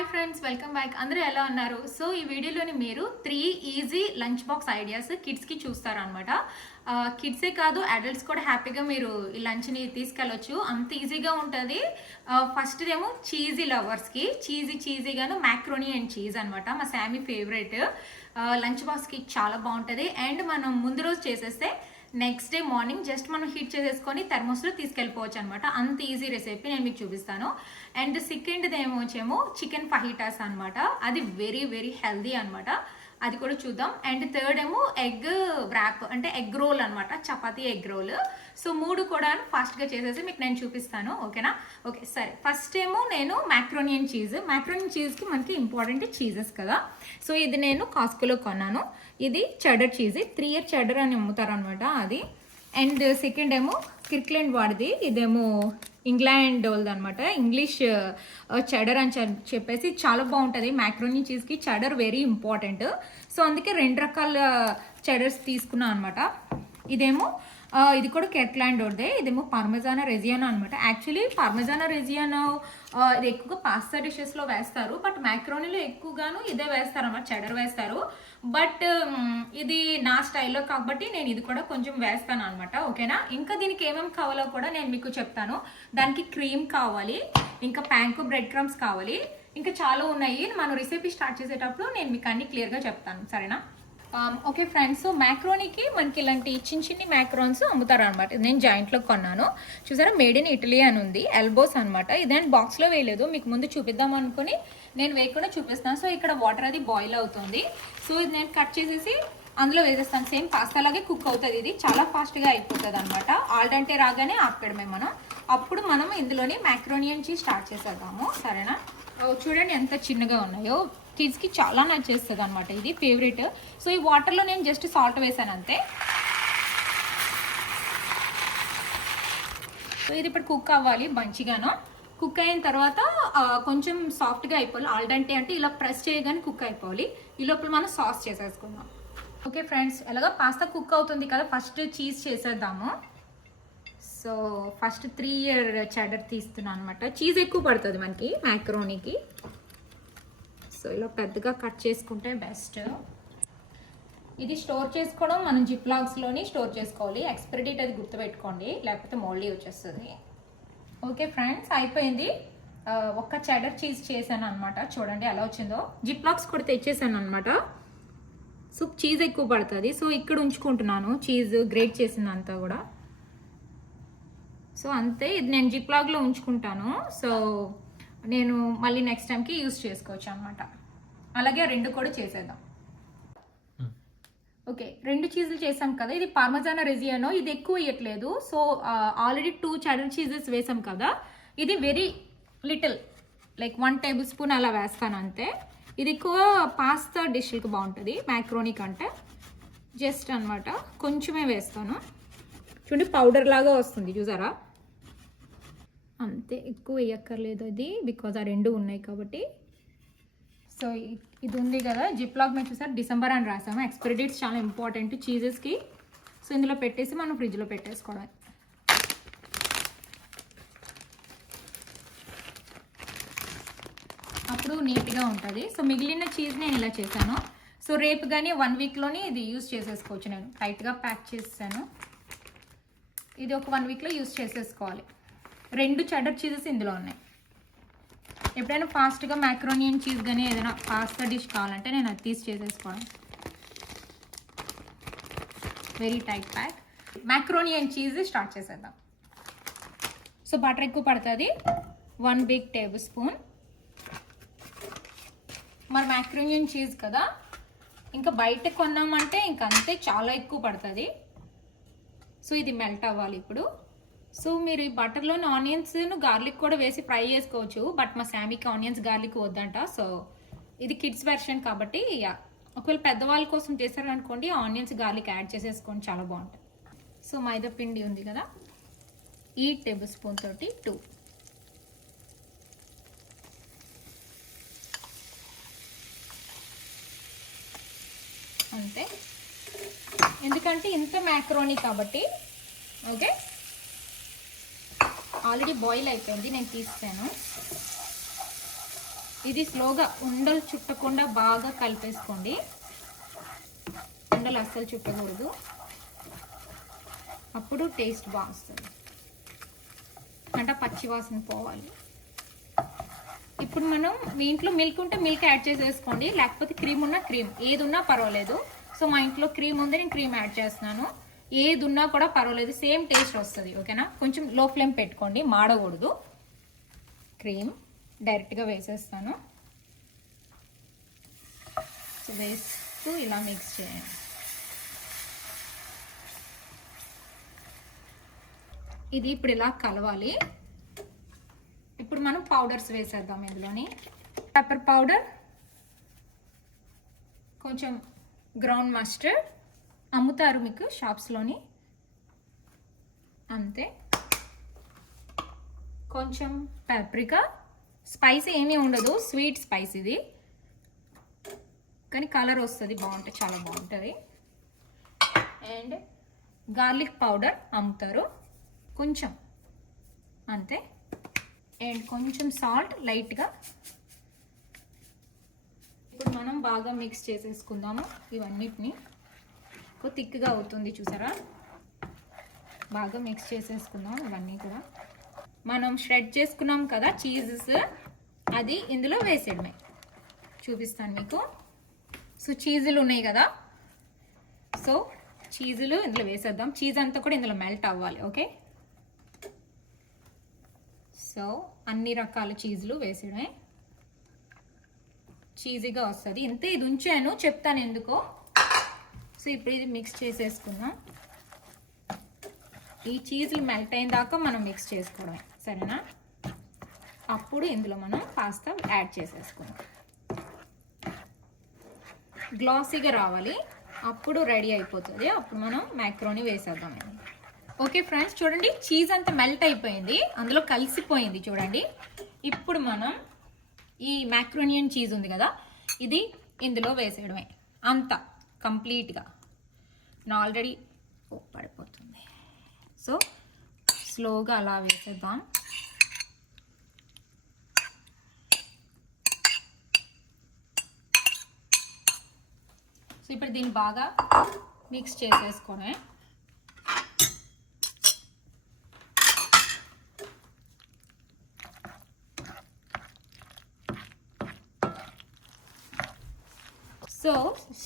Hi friends, welcome back. అందరూ ఎలా ఉన్నారు? సో ఈ వీడియోలోని మీరు 3 ఈజీ లంచ్ బాక్స్ ఐడియాస్ కిడ్స్కి చూస్తారనమాట. కిడ్సే కాదు, అడల్ట్స్ కూడా హ్యాపీగా మీరు ఈ లంచ్ని తీసుకెళ్ళొచ్చు. అంత ఈజీగా ఉంటుంది. ఫస్ట్ ఏమో చీజీ లవర్స్కి చీజీగాను మ్యాక్రోనీ అండ్ చీజ్ అనమాట. మా శామీ ఫేవరెట్. లంచ్ బాక్స్కి చాలా బాగుంటుంది. అండ్ మనం ముందు రోజు చేసేస్తే నెక్స్ట్ డే మార్నింగ్ జస్ట్ మనం హీట్ చేసేసుకొని థర్మోస్లో తీసుకెళ్ళిపోవచ్చు అనమాట. అంత ఈజీ రెసిపీ నేను మీకు చూపిస్తాను. అండ్ సెకండ్ది ఏమో చికెన్ ఫహిటాస్ అనమాట. అది వెరీ వెరీ హెల్దీ అనమాట. అది కూడా చూద్దాం. అండ్ థర్డ్ ఏమో ఎగ్ వ్రాప్, అంటే ఎగ్ రోల్ అనమాట, చపాతీ ఎగ్ రోల్. సో మూడు కూడా ఫాస్ట్గా చేసేసి మీకు నేను చూపిస్తాను. ఓకేనా? ఓకే సరే. ఫస్ట్ ఏమో నేను మ్యాక్రోనియన్ చీజ్కి మనకి ఇంపార్టెంట్ చీజెస్ కదా. సో ఇది నేను కాస్కోలో కొన్నాను. ఇది చెడర్ చీజ్, 3 ఇయర్ చెడర్ అని అమ్ముతారు అనమాట అది. అండ్ సెకండ్ ఏమో కిర్క్లాండ్ వాడిది, ఇదేమో ఇంగ్లాండ్ వాళ్ళది అనమాట. ఇంగ్లీష్ చెడర్ అని చెప్పేసి చాలా బాగుంటుంది. మ్యాక్రోనీ చీజ్కి చెడర్ వెరీ ఇంపార్టెంట్. సో అందుకే 2 రకాల చెడర్స్ తీసుకున్నాను అనమాట. ఇదేమో ఇది కూడా కిర్క్లాండ్ వాడిదే. ఇదేమో పార్మెజానో రెజియానో అనమాట. యాక్చువల్లీ పార్మెజానో రెజియానో ఇది ఎక్కువగా పాస్తా డిషెస్లో వేస్తారు, బట్ మ్యాక్రోనీలో ఎక్కువగాను ఇదే వేస్తారు అనమాట, చెడర్ వేస్తారు. బట్ ఇది నా స్టైల్లో కాబట్టి నేను ఇది కూడా కొంచెం వేస్తాను అనమాట. ఓకేనా? ఇంకా దీనికి ఏమేమి కావాలో కూడా నేను మీకు చెప్తాను. దానికి క్రీమ్ కావాలి, ఇంకా ప్యాంకో బ్రెడ్ క్రమ్స్ కావాలి, ఇంకా చాలా ఉన్నాయి. మనం రెసిపీ స్టార్ట్ చేసేటప్పుడు నేను మీకు అన్ని క్లియర్గా చెప్తాను. సరేనా? ఓకే ఫ్రెండ్స్, సో మ్యాక్రోనీకి మనకి ఇలాంటి చిన్ని మ్యాక్రోన్స్ అమ్ముతారు అనమాట. నేను జాయింట్లో కొన్నాను. చూసారా, మేడ్ ఇన్ ఇటలీ అని ఉంది, ఎల్బోస్ అనమాట. ఇదేంటి బాక్స్లో వేయలేదు, మీకు ముందు చూపిద్దాం అనుకుని నేను వేయకుండా చూపిస్తాను. సో ఇక్కడ వాటర్ అది బాయిల్ అవుతుంది. సో ఇది నేను కట్ చేసేసి అందులో వేసేస్తాను. సేమ్ పాస్తా లాగే కుక్ అవుతుంది. ఇది చాలా ఫాస్ట్గా అయిపోతుంది అనమాట. ఆల్డంటే రాగానే ఆపడమే మనం. అప్పుడు మనం ఇందులోనే మ్యాక్రోనియన్ చీజ్ స్టార్ట్ చేసేద్దాము. సరేనా? చూడండి ఎంత చిన్నగా ఉన్నాయో. కిడ్స్కి చాలా నచ్చేస్తుంది అనమాట. ఇది ఫేవరెట్. సో ఈ వాటర్లో నేను జస్ట్ సాల్ట్ వేసాను అంతే. సో ఇది ఇప్పుడు కుక్ అవ్వాలి మంచిగాను. కుక్ అయిన తర్వాత కొంచెం సాఫ్ట్గా అయిపోవాలి. ఆల్డంటే అంటే ఇలా ప్రెస్ చేయగానే కుక్ అయిపోవాలి. ఈ లోపల మనం సాస్ చేసేసుకుందాం. ఓకే ఫ్రెండ్స్, ఎలాగో పాస్తా కుక్ అవుతుంది కదా, ఫస్ట్ చీజ్ చేసేద్దాము. సో ఫస్ట్ 3 ఇయర్ చెడర్ తీస్తున్నాను అనమాట. చీజ్ ఎక్కువ పడుతుంది మనకి మ్యాక్రోనీకి. సో ఇలా పెద్దగా కట్ చేసుకుంటే బెస్ట్. ఇది స్టోర్ చేసుకోవడం మనం జిప్ లాగ్స్లోని స్టోర్ చేసుకోవాలి. ఎక్స్పైరీ డేట్ అది గుర్తుపెట్టుకోండి, లేకపోతే మోల్డీ వచ్చేస్తుంది. ఓకే ఫ్రెండ్స్, అయిపోయింది. ఒక్క చెడర్ చీజ్ చేశాను అనమాట. చూడండి ఎలా వచ్చిందో. జిప్ లాగ్స్ కూడా తెచ్చేసాను అనమాట. సో చీజ్ ఎక్కువ పడుతుంది. సో ఇక్కడ ఉంచుకుంటున్నాను చీజ్ గ్రేట్ చేసిందంతా కూడా. సో అంతే, ఇది నేను జిప్ లాగ్లో ఉంచుకుంటాను. సో నేను మళ్ళీ నెక్స్ట్ టైంకి యూజ్ చేసుకోవచ్చు అనమాట. అలాగే 2 కూడా చేసేద్దాం. ఓకే, 2 చీజులు చేసాం కదా. ఇది పార్మెజానో రెజియానో, ఇది ఎక్కువ వేయట్లేదు. సో ఆల్రెడీ 2 చెడర్ చీజెస్ వేసాం కదా. ఇది very little, like 1 table spoon అలా వేస్తాను అంతే. ఇది ఎక్కువ పాస్తా డిష్కి బాగుంటుంది, మ్యాక్రోనీ కంటే. జస్ట్ అనమాట కొంచెమే వేస్తాను. చూడండి పౌడర్ లాగా వస్తుంది, చూసారా? అంతే, ఎక్కువ వేయక్కర్లేదు అది, బికాజ్ ఆ 2 ఉన్నాయి కాబట్టి. సో ఇది ఉంది కదా జిప్ లాగ్ మీద, చూసారు డిసెంబర్ అని రాసాము. ఎక్స్పైరీ డేట్స్ చాలా ఇంపార్టెంట్ చీజెస్కి. సో ఇందులో పెట్టేసి మనం ఫ్రిడ్జ్లో పెట్టేసుకోవడం. అప్పుడు నీట్గా ఉంటుంది. సో మిగిలిన చీజ్ నేను ఇలా చేశాను. సో రేపు కానీ 1 వీక్లోని ఇది యూజ్ చేసేసుకోవచ్చు. నేను టైట్గా ప్యాక్ చేసాను. ఇది ఒక 1 వీక్లో యూజ్ చేసేసుకోవాలి. 2 చెడర్ చీజెస్ ఇందులో ఉన్నాయి. ఎప్పుడైనా ఫాస్ట్గా మ్యాక్రోనియన్ చీజ్ కానీ ఏదైనా పాస్తా డిష్ కావాలంటే నేను అది తీసి చేసేసుకోవడం. Very tight pack. Macaroni and cheese start చేసేద్దాం. సో బటర్ ఎక్కువ పడుతుంది, 1 బిగ్ టేబుల్ స్పూన్. మరి మ్యాక్రోనియన్ చీజ్ కదా, ఇంకా బయట కొన్నామంటే ఇంకా అంతే, చాలా ఎక్కువ పడుతుంది. సో ఇది మెల్ట్ అవ్వాలి ఇప్పుడు. సో మీరు ఈ బటర్లోని ఆనియన్స్ గార్లిక్ కూడా వేసి ఫ్రై చేసుకోవచ్చు, బట్ మా శామీకి ఆనియన్స్ గార్లిక్ వద్దంట. సో ఇది కిడ్స్ వెర్షన్ కాబట్టి, ఒకవేళ పెద్దవాళ్ళ కోసం చేశారనుకోండి ఆనియన్స్ గార్లిక్ యాడ్ చేసేసుకోండి, చాలా బాగుంటుంది. సో మైదా పిండి ఉంది కదా, ఈ టేబుల్ స్పూన్ తోటి 2. అంతే, ఎందుకంటే ఇంత మ్యాక్రోనీ కాబట్టి. ఓకే, ఆల్రెడీ బాయిల్ అయిపోయింది, నేను తీస్తాను. ఇది స్లోగా ఉండలు చుట్టకుండా బాగా కలిపేసుకోండి. ఉండలు అస్సలు చుట్టకూడదు, అప్పుడు టేస్ట్ బాగా వస్తుంది. అంటే పచ్చి వాసన పోవాలి. ఇప్పుడు మనం మీ ఇంట్లో మిల్క్ ఉంటే మిల్క్ యాడ్ చేసేసుకోండి, లేకపోతే క్రీమ్ ఉన్నా క్రీమ్, ఏది ఉన్నా పర్వాలేదు. సో మా ఇంట్లో క్రీమ్ ఉంది, నేను క్రీమ్ యాడ్ చేస్తున్నాను. ఏది ఉన్నా కూడా పర్వాలేదు, సేమ్ టేస్ట్ వస్తుంది. ఓకేనా? కొంచెం లో ఫ్లేమ్ పెట్టుకోండి, మాడకూడదు. క్రీమ్ డైరెక్ట్గా వేసేస్తాను. సో వేస్తూ ఇలా మిక్స్ చేయండి. ఇది ఇప్పుడు ఇలా కలవాలి. ఇప్పుడు మనం పౌడర్స్ వేసేద్దాం ఇందులోని. పెప్పర్ పౌడర్, కొంచెం గ్రౌండ్ మస్టర్డ్, అమ్ముతారు మీకు షాప్స్లోని, అంతే. కొంచెం పాప్రికా, స్పైస్ ఏమీ ఉండదు, స్వీట్ స్పైస్ ఇది, కానీ కలర్ వస్తుంది, బాగుంటుంది, చాలా బాగుంటుంది. అండ్ గార్లిక్ పౌడర్ అమ్ముతారు, కొంచెం అంతే. అండ్ కొంచెం సాల్ట్ లైట్గా. ఇప్పుడు మనం బాగా మిక్స్ చేసేసుకుందాము ఇవన్నిటిని. థిక్గా అవుతుంది చూసారా, బాగా మిక్స్ చేసేసుకుందాం ఇవన్నీ కూడా. మనం షెడ్ చేసుకున్నాం కదా చీజెస్, అది ఇందులో వేసేయడమే. చూపిస్తాను మీకు. సో చీజులు ఉన్నాయి కదా, సో చీజులు ఇందులో వేసేద్దాం. చీజ్ అంతా కూడా ఇందులో మెల్ట్ అవ్వాలి. ఓకే, సో అన్ని రకాల చీజులు వేసేయడమే, చీజీగా వస్తుంది. ఇంతే, ఇది ఉంచాను, చెప్తాను ఎందుకో. సో ఇప్పుడు ఇది మిక్స్ చేసేసుకుందాం. ఈ చీజులు మెల్ట్ అయిన దాకా మనం మిక్స్ చేసుకోవడమే, సరేనా? అప్పుడు ఇందులో మనం పాస్తా యాడ్ చేసేసుకుందాం. గ్లాసీగా రావాలి, అప్పుడు రెడీ అయిపోతుంది. అప్పుడు మనం మ్యాక్రోని వేసేద్దాం. ఓకే ఫ్రెండ్స్, చూడండి చీజ్ అంతా మెల్ట్ అయిపోయింది, అందులో కలిసిపోయింది చూడండి. ఇప్పుడు మనం ఈ మ్యాక్రోనియన్ చీజ్ ఉంది కదా, ఇది ఇందులో వేసేయడమే అంతా కంప్లీట్గా. నా ఆల్రెడీ పడిపోతుంది, సో స్లోగా అలా వేసేద్దాం. సో ఇప్పుడు దీన్ని బాగా మిక్స్ చేసేసుకోవడమే. సో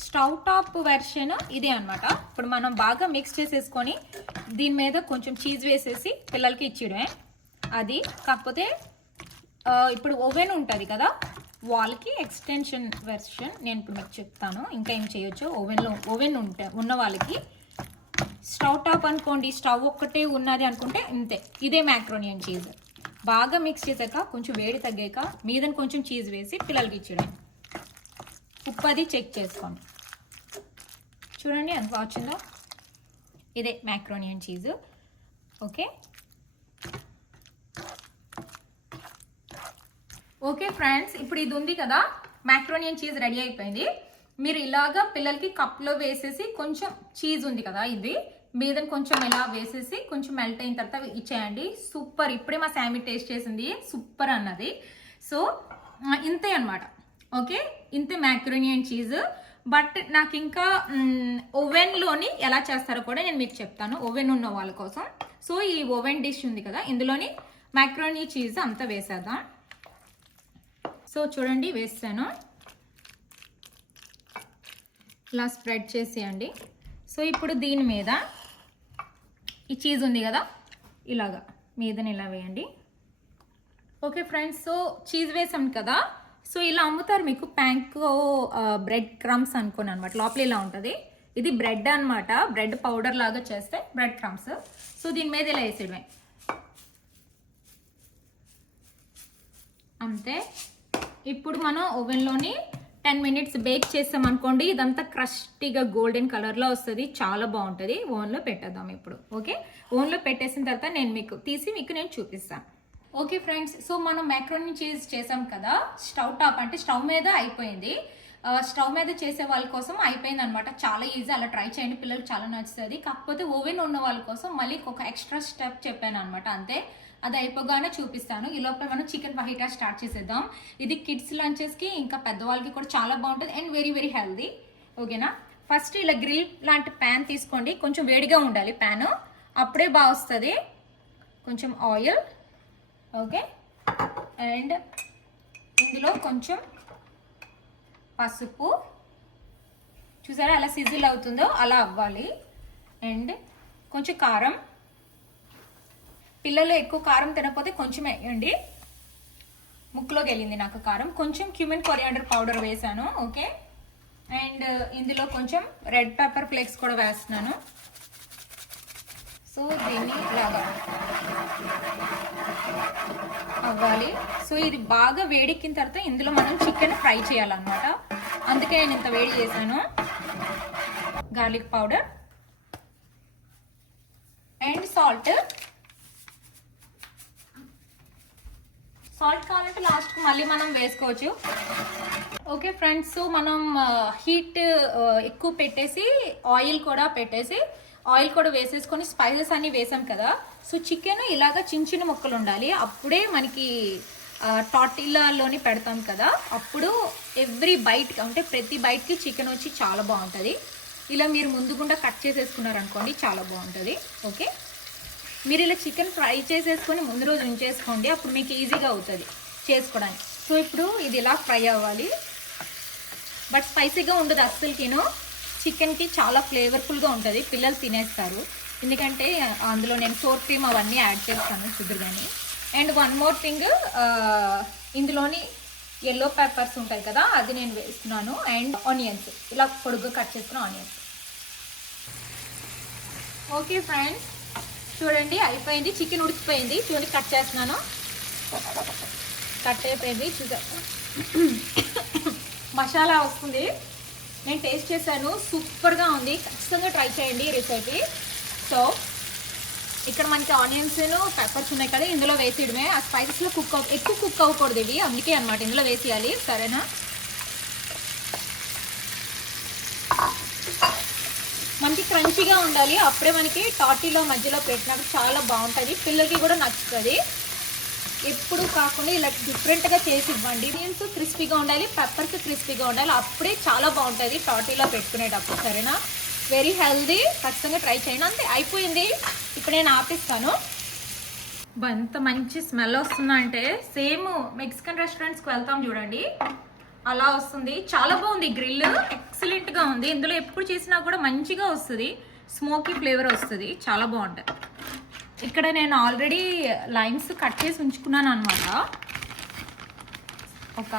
స్టవ్ టాప్ వెర్షన్ ఇదే అనమాట. ఇప్పుడు మనం బాగా మిక్స్ చేసేసుకొని దీని మీద కొంచెం చీజ్ వేసేసి పిల్లలకి ఇచ్చేయడమే. అది కాకపోతే ఇప్పుడు ఓవెన్ ఉంటుంది కదా, వాళ్ళకి ఎక్స్టెన్షన్ వెర్షన్ నేను ఇప్పుడు మీకు చెప్తాను. ఇంకా ఏం చేయొచ్చు, ఓవెన్ ఉన్న వాళ్ళకి. స్టవ్ టాప్ అనుకోండి, స్టవ్ ఒక్కటే ఉన్నది అనుకుంటే ఇంతే, ఇదే మ్యాక్రోనియన్ చీజ్. బాగా మిక్స్ చేశాక కొంచెం వేడి తగ్గాక మీదని కొంచెం చీజ్ వేసి పిల్లలకి ఇచ్చేయడం. ఉప్పు అది చెక్ చేసుకోండి. చూడండి ఎంత వచ్చిందో, ఇదే మ్యాక్రోనియన్ చీజ్. ఓకే ఓకే ఫ్రెండ్స్, ఇప్పుడు ఇది ఉంది కదా మ్యాక్రోనియన్ చీజ్ రెడీ అయిపోయింది. మీరు ఇలాగా పిల్లలకి కప్లో వేసేసి కొంచెం చీజ్ ఉంది కదా ఇది మీదని కొంచెం ఇలా వేసేసి కొంచెం మెల్ట్ అయిన తర్వాత ఇచ్చేయండి. సూపర్, ఇప్పుడే మా శామీ టేస్ట్ చేసింది, సూపర్ అన్నది. సో ఇంతే అనమాట. ఓకే, ఇంతే మ్యాక్రోనియన్ చీజ్. బట్ నాకు ఇంకా ఓవెన్లోని ఎలా చేస్తారో కూడా నేను మీకు చెప్తాను, ఓవెన్ ఉన్న వాళ్ళ కోసం. సో ఈ ఓవెన్ డిష్ ఉంది కదా, ఇందులోని మ్యాక్రోనీ చీజ్ అంతా వేసేద్దాం. సో చూడండి వేస్తాను, ఇలా స్ప్రెడ్ చేసేయండి. సో ఇప్పుడు దీని మీద ఈ చీజ్ ఉంది కదా, ఇలాగా మీదని ఇలా వేయండి. ఓకే ఫ్రెండ్స్, సో చీజ్ వేసాం కదా. సో ఇలా అమ్ముతారు మీకు ప్యాంకో బ్రెడ్ క్రమ్స్ అనుకోని అనమాట, లోపల ఇలా ఉంటుంది. ఇది బ్రెడ్ అనమాట, బ్రెడ్ పౌడర్ లాగా చేస్తే బ్రెడ్ క్రమ్స్. సో దీని మీద ఇలా వేసేయడమే అంతే. ఇప్పుడు మనం ఓవెన్లోని 10 minutes బేక్ చేసాం అనుకోండి, ఇదంతా క్రస్టీగా గోల్డెన్ కలర్లో వస్తుంది, చాలా బాగుంటుంది. ఓవెన్లో పెట్టేద్దాం ఇప్పుడు. ఓకే, ఓవెన్లో పెట్టేసిన తర్వాత నేను మీకు నేను చూపిస్తాను. ఓకే ఫ్రెండ్స్, సో మనం మ్యాక్రోనీ చీజ్ చేసాం కదా, స్టవ్ టాప్ అంటే స్టవ్ మీద అయిపోయింది. స్టవ్ మీద చేసే వాళ్ళ కోసం అయిపోయింది అనమాట. చాలా ఈజీ, అలా ట్రై చేయండి, పిల్లలకు చాలా నచ్చుతుంది. కాకపోతే ఓవెన్ ఉన్న వాళ్ళ కోసం మళ్ళీ ఒక ఎక్స్ట్రా స్టెప్ చెప్పాను అనమాట, అంతే. అది అయిపోగానే చూపిస్తాను. ఈ లోపల మనం చికెన్ ఫహిటా స్టార్ట్ చేసేద్దాం. ఇది కిడ్స్ లంచెస్కి ఇంకా పెద్దవాళ్ళకి కూడా చాలా బాగుంటుంది అండ్ వెరీ వెరీ హెల్దీ. ఓకేనా? ఫస్ట్ ఇలా గ్రిల్ లాంటి ప్యాన్ తీసుకోండి. కొంచెం వేడిగా ఉండాలి ప్యాన్, అప్పుడే బాగా వస్తుంది. కొంచెం ఆయిల్, ఓకే, అండ్ ఇందులో కొంచెం పసుపు, చూసారా అలా సిజిల్ అవుతుందో అలా అవ్వాలి. అండ్ కొంచెం కారం, పిల్లలు ఎక్కువ కారం తినకపోతే కొంచెం వేయండి, ముక్కులోకి వెళ్ళింది నాకు కారం. కొంచెం క్యూమిన్ కొరియాండర్ పౌడర్ వేసాను, ఓకే. అండ్ ఇందులో కొంచెం రెడ్ పెప్పర్ ఫ్లేక్స్ కూడా వేస్తున్నాను. సో దీన్ని ఇలాగా అవ్వాలి. సో ఇది బాగా వేడెక్కిన తర్వాత ఇందులో మనం చికెన్ ఫ్రై చేయాలన్నమాట, అందుకే నేను ఇంత వేడి చేశాను. గార్లిక్ పౌడర్ అండ్ సాల్ట్ కావాలంటే లాస్ట్కి మళ్ళీ మనం వేసుకోవచ్చు. ఓకే ఫ్రెండ్స్, సో మనం హీట్ ఎక్కువ పెట్టేసి ఆయిల్ కూడా వేసేసుకొని స్పైసెస్ అన్ని వేసాం కదా. సో చికెన్ ఇలాగా చిన్న చిన్న ముక్కలు ఉండాలి, అప్పుడే మనకి టార్టిల్లాలోని పెడతాం కదా, అప్పుడు ఎవ్రీ బైట్ అంటే ప్రతి బైట్కి చికెన్ వచ్చి చాలా బాగుంటుంది. ఇలా మీరు ముందుగుండా కట్ చేసేసుకున్నారనుకోండి చాలా బాగుంటుంది. ఓకే, మీరు ఇలా చికెన్ ఫ్రై చేసేసుకొని ముందు రోజు ఉంచేసుకోండి, అప్పుడు మీకు ఈజీగా అవుతుంది చేసుకోవడానికి. సో ఇప్పుడు ఇది ఇలా ఫ్రై అవ్వాలి, బట్ స్పైసీగా ఉండదు అస్సలుకిను. చికెన్కి చాలా ఫ్లేవర్ఫుల్గా ఉంటుంది, పిల్లలు తినేస్తారు, ఎందుకంటే అందులో నేను సోర్ క్రీమ్ అవన్నీ యాడ్ చేస్తాను కుదురుగాని. అండ్ వన్ మోర్ థింగ్, ఇందులోని ఎల్లో పెప్పర్స్ ఉంటాయి కదా, అది నేను వేస్తున్నాను. అండ్ ఆనియన్స్ ఇలా పొడుగ్గా కట్ చేసుకున్న ఆనియన్స్. ఓకే ఫ్రెండ్స్, చూడండి అయిపోయింది, చికెన్ ఉడికిపోయింది. చూడండి కట్ చేస్తున్నాను, కట్ అయిపోయింది. చూసా మసాలా వస్తుంది, నేను టేస్ట్ చేశాను, సూపర్గా ఉంది. ఖచ్చితంగా ట్రై చేయండి ఈ రెసిపీ. సో ఇక్కడ మనకి ఆనియన్స్ పెప్పర్స్ ఉన్నాయి కదా, ఇందులో వేసేయడమే. ఆ స్పైసెస్లో ఎక్కువ కుక్ అవ్వకూడదు ఇవి, అందుకే అనమాట ఇందులో వేసేయాలి. సరేనా? మనకి క్రంచీగా ఉండాలి, అప్పుడే మనకి టార్టీలో మధ్యలో పెట్టినప్పుడు చాలా బాగుంటుంది, పిల్లలకి కూడా నచ్చుతుంది. ఎప్పుడు కాకుండా ఇలా డిఫరెంట్గా చేసి ఇవ్వండి. ఆనియన్స్ క్రిస్పీగా ఉండాలి, పెప్పర్స్ క్రిస్పీగా ఉండాలి, అప్పుడే చాలా బాగుంటుంది టార్టీలో పెట్టుకునేటప్పుడు. సరేనా? వెరీ హెల్దీ, ఖచ్చితంగా ట్రై చేయండి. అంతే, అయిపోయింది. ఇప్పుడు నేను ఆపిస్తాను. ఎంత మంచి స్మెల్ వస్తుందా అంటే సేమ్ మెక్సికన్ రెస్టారెంట్స్కి వెళ్తాం చూడండి, అలా వస్తుంది. చాలా బాగుంది, గ్రిల్ ఎక్సలెంట్గా ఉంది. ఇందులో ఎప్పుడు చేసినా కూడా మంచిగా వస్తుంది, స్మోకీ ఫ్లేవర్ వస్తుంది, చాలా బాగుంటుంది. ఇక్కడ నేను ఆల్రెడీ లైమ్స్ కట్ చేసి ఉంచుకున్నాను అనమాట. ఒక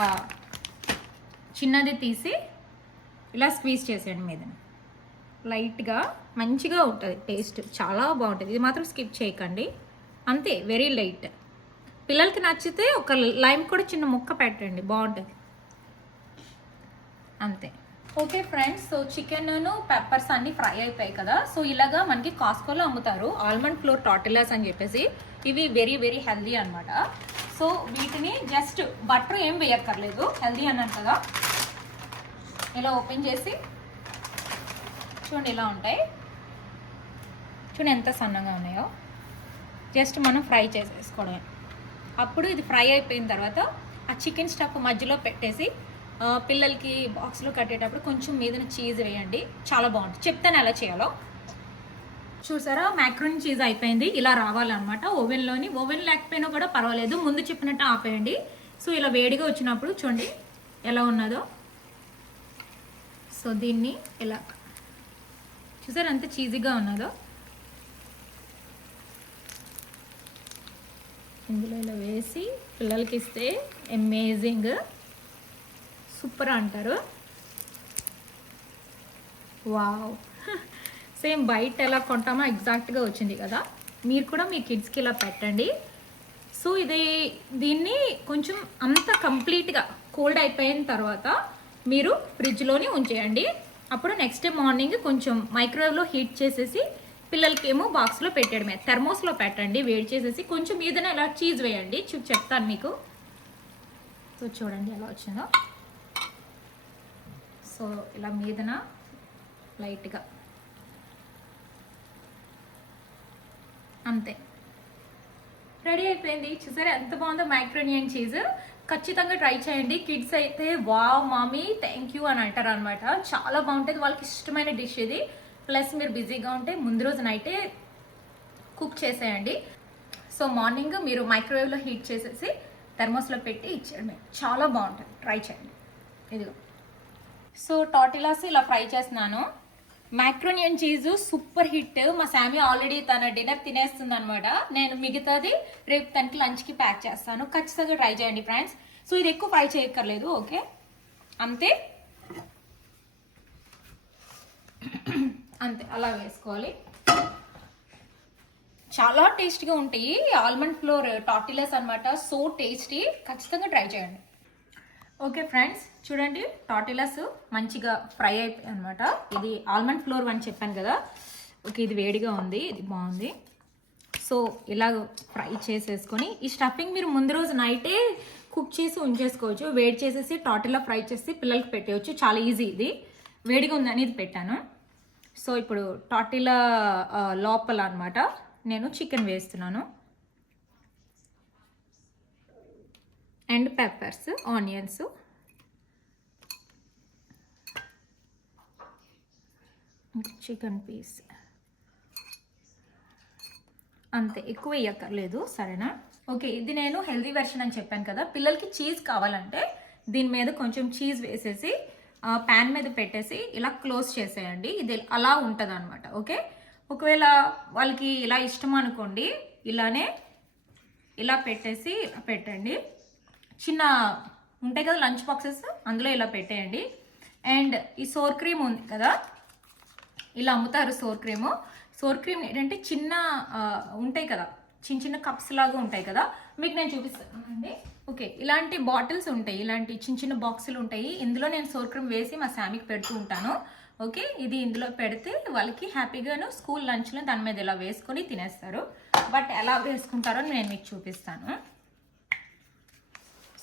చిన్నది తీసి ఇలా స్క్వీజ్ చేసేయండి మీద, లైట్గా మంచిగా ఉంటుంది, టేస్ట్ చాలా బాగుంటుంది. ఇది మాత్రం స్కిప్ చేయకండి, అంతే, వెరీ లైట్. పిల్లలకి నచ్చితే ఒక లైమ్ కూడా చిన్న ముక్క పెట్టండి, బాగుంటుంది, అంతే. Okay friends, so chicken peppers అన్ని ఫ్రై అయిపోయాయి కదా. సో ఇలాగా మనకి కాస్కోలో అమ్ముతారు ఆల్మండ్ ఫ్లోర్ టార్టిల్లాస్ అని చెప్పేసి, ఇవి వెరీ వెరీ హెల్దీ అనమాట. సో వీటిని జస్ట్ బటర్ ఏం వేయక్కర్లేదు, హెల్దీ అన్నాను కదా. ఇలా ఓపెన్ చేసి చూడండి, ఇలా ఉంటాయి. చూడండి ఎంత సన్నగా ఉన్నాయో, జస్ట్ మనం ఫ్రై చేసేసుకోవడమే. అప్పుడు ఇది ఫ్రై అయిపోయిన తర్వాత ఆ చికెన్ స్టఫ్ మధ్యలో పెట్టేసి పిల్లలకి బాక్స్లో కట్టేటప్పుడు కొంచెం మీదన చీజ్ వేయండి, చాలా బాగుంటుంది. చెప్తాను ఎలా చేయాలో. చూసారా, మ్యాక్రోని చీజ్ అయిపోయింది, ఇలా రావాలన్నమాట. ఓవెన్ లేకపోయినా కూడా పర్వాలేదు, ముందు చెప్పినట్టు ఆపేయండి. సో ఇలా వేడిగా వచ్చినప్పుడు చూడండి ఎలా ఉన్నదో. సో దీన్ని ఇలా చూసారా ఎంత చీజీగా ఉన్నదో. ఇందులో ఇలా వేసి పిల్లలకి ఇస్తే అమేజింగ్, సూపర్ అంటారు. వావ్, సేమ్ బయట ఎలా కొంటామో ఎగ్జాక్ట్గా వచ్చింది కదా. మీరు కూడా మీ కిడ్స్కి ఇలా పెట్టండి. సో దీన్ని కొంచెం అంత కంప్లీట్గా కోల్డ్ అయిపోయిన తర్వాత మీరు ఫ్రిడ్జ్లోనే ఉంచేయండి. అప్పుడు నెక్స్ట్ డే మార్నింగ్ కొంచెం మైక్రోవేవ్లో హీట్ చేసేసి పిల్లలకి ఏమో బాక్స్లో పెట్టడమే. థర్మోస్లో పెట్టండి, వేడి చేసేసి కొంచెం మీదనే ఇలా చీజ్ వేయండి. చెప్తాను మీకు. సో చూడండి ఎలా వచ్చిందో. సో ఇలా మీదన లైట్గా, అంతే, రెడీ అయిపోయింది. చూసారా ఎంత బాగుందో మైక్రోనియన్ చీజ్. ఖచ్చితంగా ట్రై చేయండి. కిడ్స్ అయితే వావ్ మమ్మీ థ్యాంక్ యూ అని అంటారు అనమాట. చాలా బాగుంటుంది, వాళ్ళకి ఇష్టమైన డిష్ ఇది. ప్లస్ మీరు బిజీగా ఉంటే ముందు రోజు నైటే కుక్ చేసేయండి. సో మార్నింగ్ మీరు మైక్రోవేవ్లో హీట్ చేసేసి థర్మోస్లో పెట్టి ఇచ్చేయడమే. చాలా బాగుంటుంది, ట్రై చేయండి. ఇదిగో సో టార్టిలాస్ ఇలా ఫ్రై చేస్తున్నాను. మైక్రోనియన్ చీజ్ సూపర్ హిట్. మా శామీ ఆల్రెడీ తన డిన్నర్ తినేస్తుంది అనమాట. నేను మిగతాది రేపు తనకి లంచ్కి ప్యాక్ చేస్తాను. ఖచ్చితంగా ట్రై చేయండి ఫ్రెండ్స్. సో ఇది ఎక్కువ ఫ్రై చేయక్కర్లేదు, ఓకే అంతే అంతే అలా వేసుకోవాలి. చాలా టేస్టీగా ఉంటాయి ఆల్మండ్ ఫ్లోర్ టార్టిలాస్ అనమాట. సో టేస్టీ, ఖచ్చితంగా ట్రై చేయండి. ఓకే ఫ్రెండ్స్ చూడండి, టార్టిలాస్ మంచిగా ఫ్రై అయిపోయి అనమాట. ఇది ఆల్మండ్ ఫ్లోర్ అని చెప్పాను కదా. ఓకే ఇది వేడిగా ఉంది, ఇది బాగుంది. సో ఇలా ఫ్రై చేసేసుకొని ఈ స్టఫింగ్ మీరు ముందు రోజు నైటే కుక్ చేసి ఉంచేసుకోవచ్చు. వేడి చేసేసి టార్టిలా ఫ్రై చేసి పిల్లలకి పెట్టేయచ్చు. చాలా ఈజీ, ఇది వేడిగా ఉందని ఇది పెట్టాను. సో ఇప్పుడు టార్టిలా లోపల అనమాట నేను చికెన్ వేస్తున్నాను. And peppers, onions, chicken piece అంతే, ఎక్కువ వేయక్కర్లేదు సరేనా. ఓకే ఇది నేను హెల్దీ వెర్షన్ అని చెప్పాను కదా. పిల్లలకి చీజ్ కావాలంటే దీని మీద కొంచెం చీజ్ వేసేసి ప్యాన్ మీద పెట్టేసి ఇలా క్లోజ్ చేసేయండి. ఇది అలా ఉంటుంది అనమాట. ఓకే ఒకవేళ వాళ్ళకి ఇలా ఇష్టం అనుకోండి, ఇలానే ఇలా పెట్టేసి పెట్టండి. చిన్న ఉంటాయి కదా లంచ్ బాక్సెస్, అందులో ఇలా పెట్టేయండి. అండ్ ఈ సోర్ క్రీమ్ ఉంది కదా, ఇలా అమ్ముతారు సోర్ క్రీమ్. సోర్ క్రీమ్ ఏంటంటే చిన్న ఉంటాయి కదా, చిన్న చిన్న కప్స్ లాగా ఉంటాయి కదా, మీకు నేను చూపిస్తాను అండి. ఓకే ఇలాంటి బాటిల్స్ ఉంటాయి, ఇలాంటి చిన్న చిన్న బాక్సులు ఉంటాయి. ఇందులో నేను సోర్ క్రీమ్ వేసి మా శామీకి పెడుతూ ఉంటాను. ఓకే ఇది ఇందులో పెడితే వాళ్ళకి హ్యాపీగాను స్కూల్ లంచ్లో దాని మీద ఇలా వేసుకొని తినేస్తారు. బట్ ఎలా వేసుకుంటారో నేను మీకు చూపిస్తాను.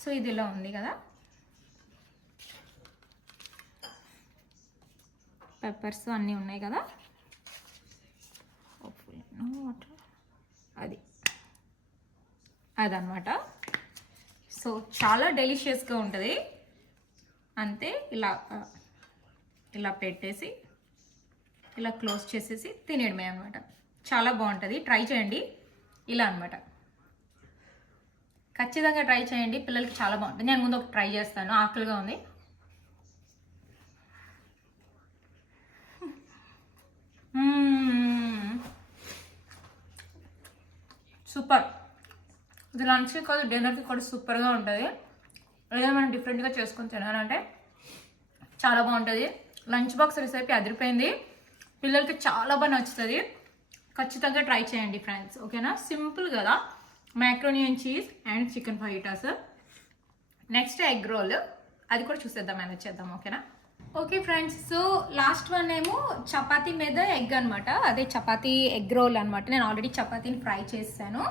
సో ఇది ఇలా ఉంది కదా, పెప్పర్స్ అన్నీ ఉన్నాయి కదా, అది అదనమాట. సో చాలా డెలిషియస్గా ఉంటుంది. అంతే ఇలా ఇలా పెట్టేసి ఇలా క్లోజ్ చేసేసి తినేయడమే అనమాట. చాలా బాగుంటుంది, ట్రై చేయండి. ఇలా అనమాట, ఖచ్చితంగా ట్రై చేయండి, పిల్లలకి చాలా బాగుంటుంది. నేను ముందు ఒక ట్రై చేస్తాను, ఆకలిగా ఉంది. సూపర్, ఇది లంచ్కి కాదు డిన్నర్కి కూడా సూపర్గా ఉంటుంది. ఏదో మనం డిఫరెంట్గా చేసుకొని తినాలంటే చాలా బాగుంటుంది. లంచ్ బాక్స్ రెసిపీ అదిరిపోయింది, పిల్లలకి చాలా బాగా నచ్చుతుంది. ఖచ్చితంగా ట్రై చేయండి ఫ్రెండ్స్, ఓకేనా. సింపుల్ కదా, macaroni and cheese and chicken fajitas. Next egg roll, అది కూడా చూసేద్దాం, మేనేజ్ చేద్దాం, ఓకేనా. Okay friends, so last one ఏమో చపాతీ మీద ఎగ్ అనమాట. అదే చపాతీ ఎగ్ రోల్ అనమాట. నేను ఆల్రెడీ చపాతీని ఫ్రై చేశాను.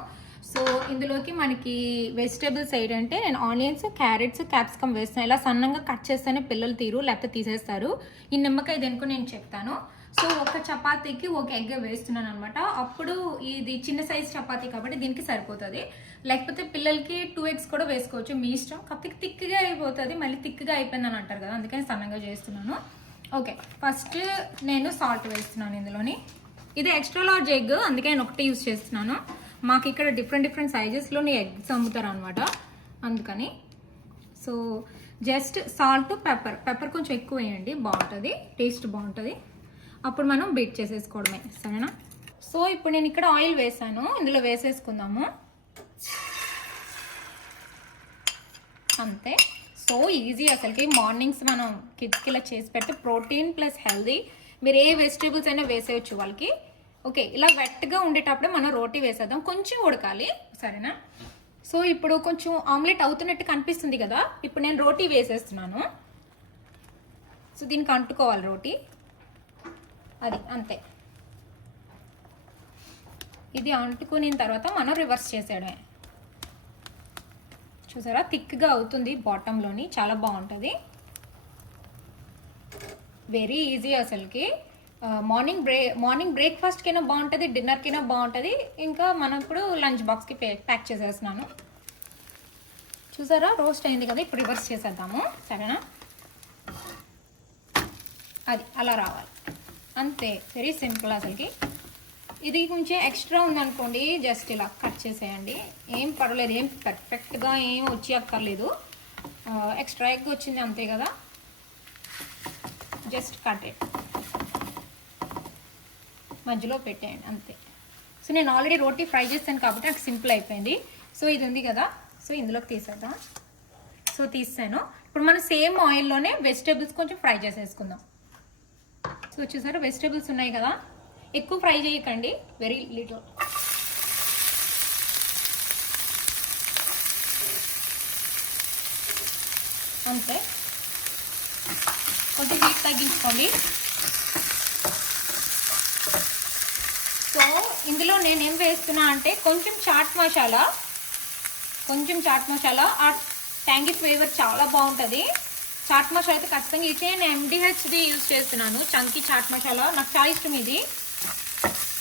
సో ఇందులోకి మనకి వెజిటేబుల్స్ ఏంటంటే నేను ఆనియన్స్, క్యారెట్స్, క్యాప్సికమ్ వేస్తాను. ఇలా సన్నంగా కట్ చేస్తేనే పిల్లలు తీరు, లేకపోతే తీసేస్తారు. ఈ నిమ్మకాయ దేనికో నేను చెప్తాను. సో ఒక చపాతీకి ఒక ఎగ్ వేస్తున్నాను అనమాట. అప్పుడు ఇది చిన్న సైజ్ చపాతీ కాబట్టి దీనికి సరిపోతుంది. లేకపోతే పిల్లలకి 2 eggs కూడా వేసుకోవచ్చు, మీ ఇష్టం. కాకపోతే థిక్గా అయిపోతుంది, మళ్ళీ థిక్గా అయిపోయిందని అంటారు కదా, అందుకని సన్నగా చేస్తున్నాను. ఓకే ఫస్ట్ నేను సాల్ట్ వేస్తున్నాను ఇందులోని. ఇది ఎక్స్ట్రా లార్జ్ ఎగ్, అందుకే నేను ఒకటి యూజ్ చేస్తున్నాను. మాకు ఇక్కడ డిఫరెంట్ సైజెస్లోని ఎగ్స్ అమ్ముతారు అనమాట, అందుకని. సో జస్ట్ సాల్ట్, పెప్పర్ కొంచెం ఎక్కువ వేయండి, బాగుంటుంది, టేస్ట్ బాగుంటుంది. అప్పుడు మనం బీట్ చేసేసుకోవడమే, సరేనా. సో ఇప్పుడు నేను ఇక్కడ ఆయిల్ వేసాను, ఇందులో వేసేసుకుందాము. అంతే, సో ఈజీ అసలుకి. మార్నింగ్స్ మనం కిడ్స్కి ఇలా చేసి పెడితే ప్రోటీన్ ప్లస్ హెల్దీ. మీరు ఏ వెజిటేబుల్స్ అయినా వేసేయచ్చు వాళ్ళకి. ఓకే ఇలా వెట్గా ఉండేటప్పుడే మనం రోటీ వేసేద్దాం, కొంచెం ఉడకాలి, సరేనా. సో ఇప్పుడు కొంచెం ఆమ్లెట్ అవుతున్నట్టు కనిపిస్తుంది కదా, ఇప్పుడు నేను రోటీ వేసేస్తున్నాను. సో దీనికి అంటుకోవాలి రోటీ, అది అంతే. ఇది అంటుకున్న తర్వాత మనం రివర్స్ చేసేయడమే. చూసారా థిక్గా అవుతుంది బాటంలోని, చాలా బాగుంటుంది, వెరీ ఈజీ అసలుకి. మార్నింగ్ బ్రేక్ఫాస్ట్కైనా బాగుంటుంది, డిన్నర్కైనా బాగుంటుంది. ఇంకా మనం ఇప్పుడు లంచ్ బాక్స్కి ప్యాక్ చేసేస్తున్నాను. చూసారా రోస్ట్ అయింది కదా, ఇప్పుడు రివర్స్ చేసేద్దాము. సరేనా, అది అలా రావాలి అంతే, వెరీ సింపుల్. అసలుకి ఇది కొంచెం ఎక్స్ట్రా ఉందనుకోండి, జస్ట్ ఇలా కట్ చేసేయండి, ఏం పర్వాలేదు, ఏం పర్ఫెక్ట్గా ఏం వచ్చి అక్కర్లేదు. ఎక్స్ట్రా ఎగ్ వచ్చింది అంతే కదా, జస్ట్ కట్ ఇట్, మధ్యలో పెట్టేయండి అంతే. సో నేను ఆల్రెడీ రోటీ ఫ్రై చేస్తాను కాబట్టి నాకు సింపుల్ అయిపోయింది. సో ఇది ఉంది కదా, సో ఇందులోకి తీసేద్దాం. సో తీసాను. ఇప్పుడు మనం సేమ్ ఆయిల్లోనే వెజిటేబుల్స్ కొంచెం ఫ్రై చేసేసుకుందాం. సో వచ్చేసరి వెజిటేబుల్స్ ఉన్నాయి కదా, ఎక్కువ ఫ్రై చేయకండి, వెరీ లిటిల్. అంతే, కొంచెం హీట్ తగ్గించుకోండి. సో ఇందులో నేనేం వేస్తున్నా అంటే కొంచెం చాట్ మసాలా, ఆ ట్యాంగీ ఫ్లేవర్ చాలా బాగుంటుంది. చాట్ మసాలా అయితే ఖచ్చితంగా యూజ్ చేయండి. నేను MDHది యూజ్ చేస్తున్నాను, చంకీ చాట్ మసాలా, నాకు చాలా ఇష్టం ఇది.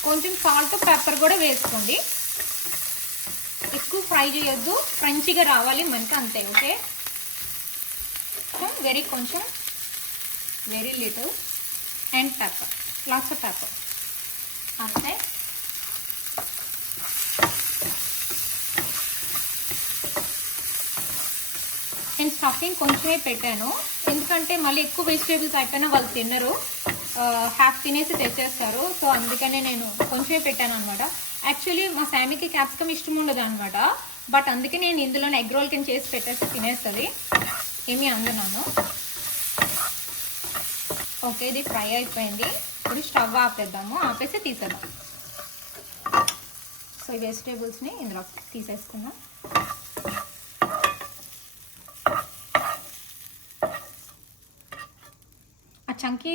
కొంచెం సాల్ట్ పెప్పర్ కూడా వేసుకోండి. ఎక్కువ ఫ్రై చేయొద్దు, క్రంచీగా రావాలి మనకి అంతే. ఓకే, కొంచెం very little and pepper, lots of pepper అంతే. నేను స్టఫింగ్ కొంచెమే పెట్టాను, ఎందుకంటే మళ్ళీ ఎక్కువ వెజిటేబుల్స్ అయిపోయినా వాళ్ళు తినరు, హాఫ్ తినేసి తెచ్చేస్తారు. సో అందుకనే నేను కొంచెమే పెట్టాను అనమాట. యాక్చువల్లీ మా శామీకి క్యాప్సికమ్ ఇష్టం ఉండదు అనమాట, బట్ అందుకే నేను ఇందులోనే ఎగ్ రోల్ కింద చేసి పెట్టేసి తినేస్తుంది, ఏమీ అందున్నాను. ఓకే, ఇది ఫ్రై అయిపోయింది. ఇప్పుడు స్టవ్ ఆపేద్దాము, ఆపేసి తీసేద్దాం. సో ఈ వెజిటేబుల్స్ని ఇందులో తీసేసుకుందాం. ఆ చంకీ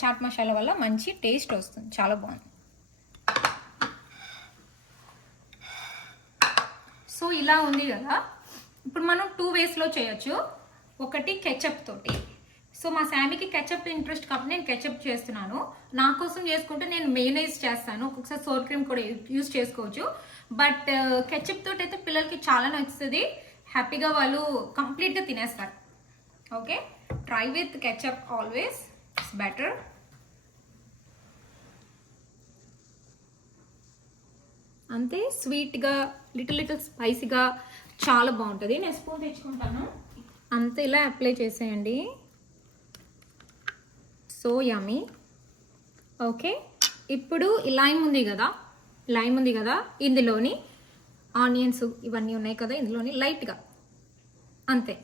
చాట్ మసాలా వల్ల మంచి టేస్ట్ వస్తుంది, చాలా బాగుంది. సో ఇలా ఉంది కదా, ఇప్పుడు మనం 2 వేస్లో చేయొచ్చు. ఒకటి కెచప్ తోటి. సో మా శామీకి కెచప్ ఇంట్రెస్ట్ కాబట్టి నేను కెచప్ చేస్తున్నాను. నా కోసం చేసుకుంటే నేను మేయోనైజ్ చేస్తాను, ఒక్కొక్కసారి సోర్ క్రీమ్ కూడా యూజ్ చేసుకోవచ్చు. బట్ కెచప్ తోటి అయితే పిల్లలకి చాలా నచ్చుతుంది, హ్యాపీగా వాళ్ళు కంప్లీట్గా తినేస్తారు. Okay, try with ketchup always, it's better. అంతే, స్వీట్గా లిటిల్ స్పైసీగా చాలా బాగుంటుంది. నేను స్పూన్ తెచ్చుకుంటాను. అంతే, ఇలా అప్లై చేసేయండి. So yummy. ఓకే, ఇప్పుడు ఈ లైమ్ ఉంది కదా, ఇందులోని ఆనియన్స్ ఇవన్నీ ఉన్నాయి కదా, ఇందులోని లైట్గా అంతే,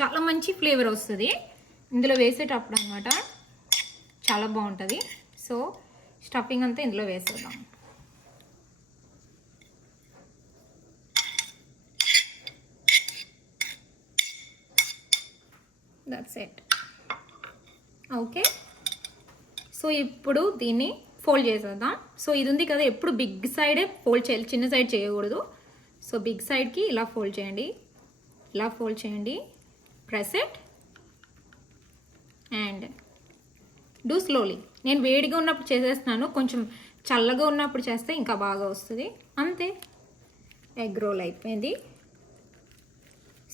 చాలా మంచి ఫ్లేవర్ వస్తుంది ఇందులో వేసేటప్పుడు అనమాట, చాలా బాగుంటుంది. సో స్టఫింగ్ అంతా ఇందులో వేసేద్దాం. That's it. ఓకే, సో ఇప్పుడు దీన్ని ఫోల్డ్ చేసేద్దాం. సో ఇది ఉంది కదా, ఎప్పుడు బిగ్ సైడే ఫోల్డ్ చేయాలి, చిన్న సైడ్ చేయకూడదు. సో బిగ్ సైడ్కి ఇలా ఫోల్డ్ చేయండి, press it and do slowly. నేను వేడిగా ఉన్నప్పుడు చేసేస్తున్నాను, కొంచెం చల్లగా ఉన్నప్పుడు చేస్తే ఇంకా బాగా వస్తుంది. అంతే, ఎగ్ రోల్ అయిపోయింది.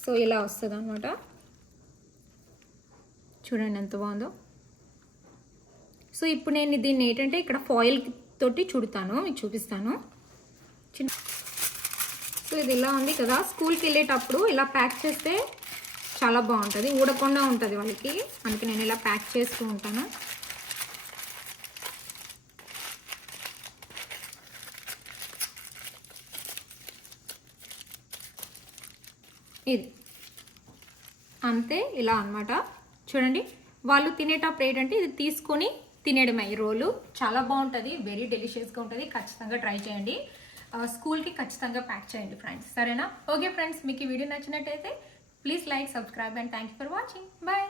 సో ఇలా వస్తుంది అనమాట, చూడండి ఎంత బాగుందో. సో ఇప్పుడు నేను దీన్ని ఏంటంటే ఇక్కడ ఫాయిల్ తోటి చుడతాను, మీకు చూపిస్తాను. సో ఇది ఇలా ఉంది కదా, స్కూల్కి వెళ్ళేటప్పుడు ఇలా ప్యాక్ చేస్తే చాలా బాగుంటుంది, ఊడకుండా ఉంటుంది వాళ్ళకి, అందుకే నేను ఇలా ప్యాక్ చేస్తూ ఉంటాను. ఇది అంతే, ఇలా అన్నమాట. చూడండి, వాళ్ళు తినేటప్పుడు ఏంటంటే ఇది తీసుకొని తినేయడమే. ఈ రోలు చాలా బాగుంటుంది, వెరీ డెలిషియస్గా ఉంటుంది. ఖచ్చితంగా ట్రై చేయండి, స్కూల్కి ఖచ్చితంగా ప్యాక్ చేయండి ఫ్రెండ్స్, సరేనా? ఓకే ఫ్రెండ్స్, మీకు ఈ వీడియో నచ్చినట్టయితే please like, subscribe and thank you for watching. Bye.